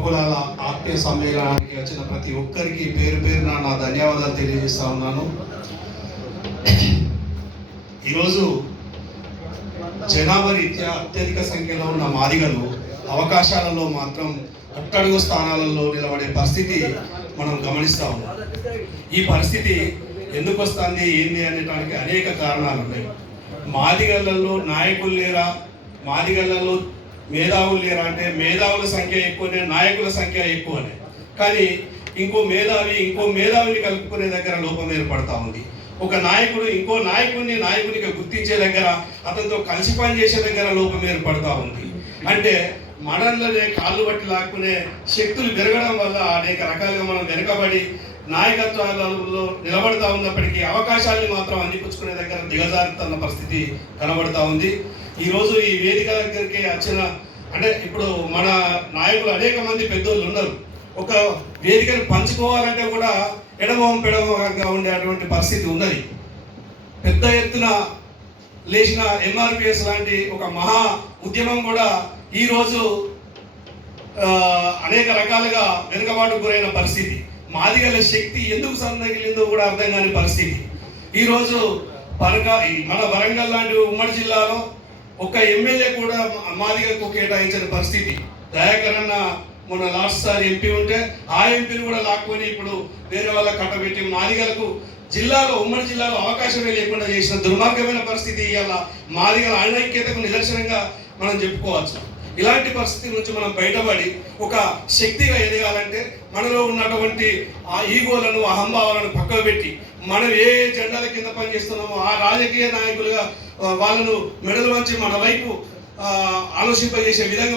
ఉపకులాల ఆత్మీయ సమ్మేళనానికి వచ్చిన ప్రతి ఒక్కరికి పేరు పేరున నా ధన్యవాదాలు తెలియజేస్తా ఉన్నాను. ఈరోజు జనాభా రీత్యా అత్యధిక సంఖ్యలో ఉన్న మాదిగలు అవకాశాలలో మాత్రం అట్టడుగు స్థానాలలో నిలబడే పరిస్థితి మనం గమనిస్తూ ఉన్నాం. ఈ పరిస్థితి ఎందుకు వస్తుంది ఏంది అనేటానికి అనేక కారణాలు ఉన్నాయి. మాదిగలలో నాయకులు లేరా, మాదిగలలో మేధావులు లేరా అంటే మేధావుల సంఖ్య ఎక్కువనే, నాయకుల సంఖ్య ఎక్కువనే. కానీ ఇంకో మేధావిని కలుపుకునే దగ్గర లోపం ఏర్పడతా ఉంది. ఒక నాయకుడు ఇంకో నాయకునిగా గుర్తించే దగ్గర, అతనితో కలిసి పనిచేసే దగ్గర లోపం ఏర్పడతా ఉంది. అంటే మనల్లోనే కాళ్ళు బట్టి లాక్కునే శక్తులు పెరగడం వల్ల అనేక రకాలుగా మనం వెనుకబడి నాయకత్వాలలో నిలబడతా ఉన్నప్పటికీ అవకాశాలను మాత్రం అందిపుచ్చుకునే దగ్గర దిగజారుతున్న పరిస్థితి కనబడతా ఉంది. ఈరోజు ఈ వేదిక దగ్గరికి వచ్చిన అంటే ఇప్పుడు మన నాయకులు అనేక మంది పెద్దోళ్ళు ఉన్నారు. ఒక వేదికను పంచుకోవాలంటే కూడా ఎడమోహం పెడమోహంగా ఉండేటువంటి పరిస్థితి ఉన్నది. పెద్ద ఎత్తున లేచిన ఎంఆర్పిఎస్ లాంటి ఒక మహా ఉద్యమం కూడా ఈరోజు అనేక రకాలుగా వెనుకబాటుకు గురైన పరిస్థితి. మాదిగల శక్తి ఎందుకు సన్నగిలిందో కూడా అర్థం కాని పరిస్థితి. ఈరోజు మన వరంగల్ లాంటి ఉమ్మడి జిల్లాలో ఒక ఎమ్మెల్యే కూడా మాదిగలకు కేటాయించిన పరిస్థితి. దయాకర్ అన్న మొన్న లాస్ట్ సారి ఎంపీ ఉంటే ఆ ఎంపీని కూడా లాక్కొని ఇప్పుడు వేరే వాళ్ళకి కట్టబెట్టి మాదిగలకు ఉమ్మడి జిల్లాలో అవకాశమే లేకుండా చేసిన దుర్మార్గమైన పరిస్థితి ఇవాళ మాదిగల అనైక్యతకు నిదర్శనంగా మనం చెప్పుకోవచ్చు. ఇలాంటి పరిస్థితి నుంచి మనం బయటపడి ఒక శక్తిగా ఎదగాలంటే మనలో ఉన్నటువంటి ఆ ఈగోలను, అహంభావాలను పక్కకు పెట్టి మనం ఏ జెండాల కింద పనిచేస్తున్నామో ఆ రాజకీయ నాయకులుగా వాళ్ళను మెడలు వంచి మన వైపు ఆలోచింపజేసే విధంగా